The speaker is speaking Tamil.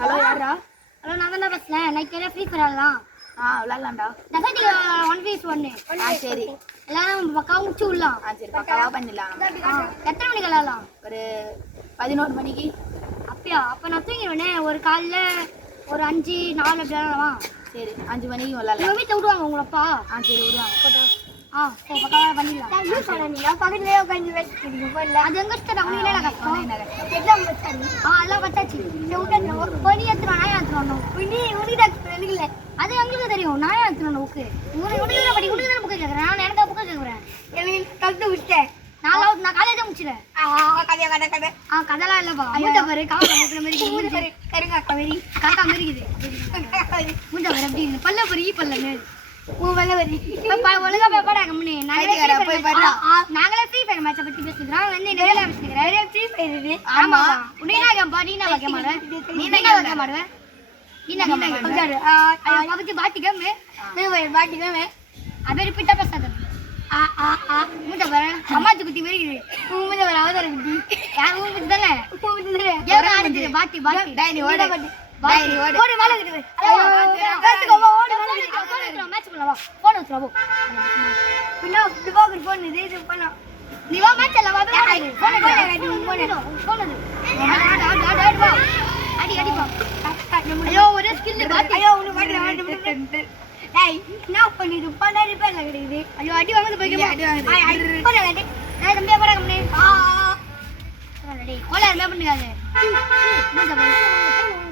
ஹலோ யாரா? ஹலோ நான் தான் பேசுறேன். நைட் ஃப்ரீ ஃபயர் ஆடலாம். விளையாடலாம்டா. Desert 1v1. சரி. எல்லாரும் பக்காவா முடிச்சு விடலாம். சரி பக்காவா பண்ணிடலாம். எத்தனை மணிக்கு விளையாடலாம்? ஒரு 11 மணிக்கு. அப்படியா? அப்போ நான் தூங்கிடுவேனே. ஒரு காலைல ஒரு 5 4 அப்படி விளையாடலாம். சரி 5 மணிக்கு விளையாடலாம். உங்கள் வீட்டில் விடுவாங்க உங்களப்பா? சரி விடுவாங்க. சரி பக்காவா பண்ணிடலாம். பக்கத்துலேயே உட்காந்து வச்சுக்கிறீங்க போயிடல. அது எங்கே வச்சுட்டா உங்களே கஷ்டம். எக்ஸாம் வச்சாரு. அதெல்லாம் வச்சாச்சு. பொனி எடுத்துருவோம். நாயம் எடுத்துருவோம். உனக்கு அது எங்களுக்கு தெரியும். நாயம் எடுத்துருவோம். உனக்கு உனக்கு படி உனக்கு தானே புக்கை கேட்குறேன். நான் எனக்கு புக்கை கேட்குறேன். எனக்கு கற்று விட்டேன். நான் காலேஜ் தான் முடிச்சிடேன். கதைலாம் இல்லைப்பா. மூட்டை பாரு காக்கா இருக்கிற மாதிரி கருங்காக்கா மாரி காக்கா மாரி இருக்குது. மூட்டை பாரு அப்படி பல்ல பாரு பல்லு ஒழுங்கா போய் பாடா கம்மனு. நாங்களே ஃப்ரீ ஃபயர் மேட்சை பத்தி பேசுகிறோம். வந்து நிறைய பேசுகிறேன். ஃப்ரீ ஃபயர் இது. ஆமா நீனா கேம்பா நீனா வைக்க மாட்டேன். நீனா வைக்க மாட்டேன். நீனா கேம் பத்தி பாட்டி கேம் பாட்டி கேம் அது ரிப்பீட்டா பேசாத. மூட்டை பாரு அம்மாச்சி குட்டி மாரி மூட்டை பாரு அவதார குட்டி யார் ஊர் குட்டி தானே பாட்டி பாட்டி டைனி ஓட பாட்டி ஓடி மேல கிட்டு ஓடி மேட்ச் பண்ணலாம். போன் வச்சுவா போ. பின்னா டிபாக் போன் இது பண்ணா நீ வா மேட்ச் எல்லாம் வா போன் அடி அடி பா. ஐயோ ஒரே ஸ்கில் பாட்டி. ஐயோ உனக்கு பாட்டி டேய் என்ன பண்ணிது பண்ணாடி பேர்ல கிடைக்குது. ஐயோ அடி வாங்குது போய் அடி வாங்குது போறடா. டேய் தம்பியா போடா கம்மனே. டேய் கோலா என்ன பண்ணுங்க. மூஞ்ச பாரு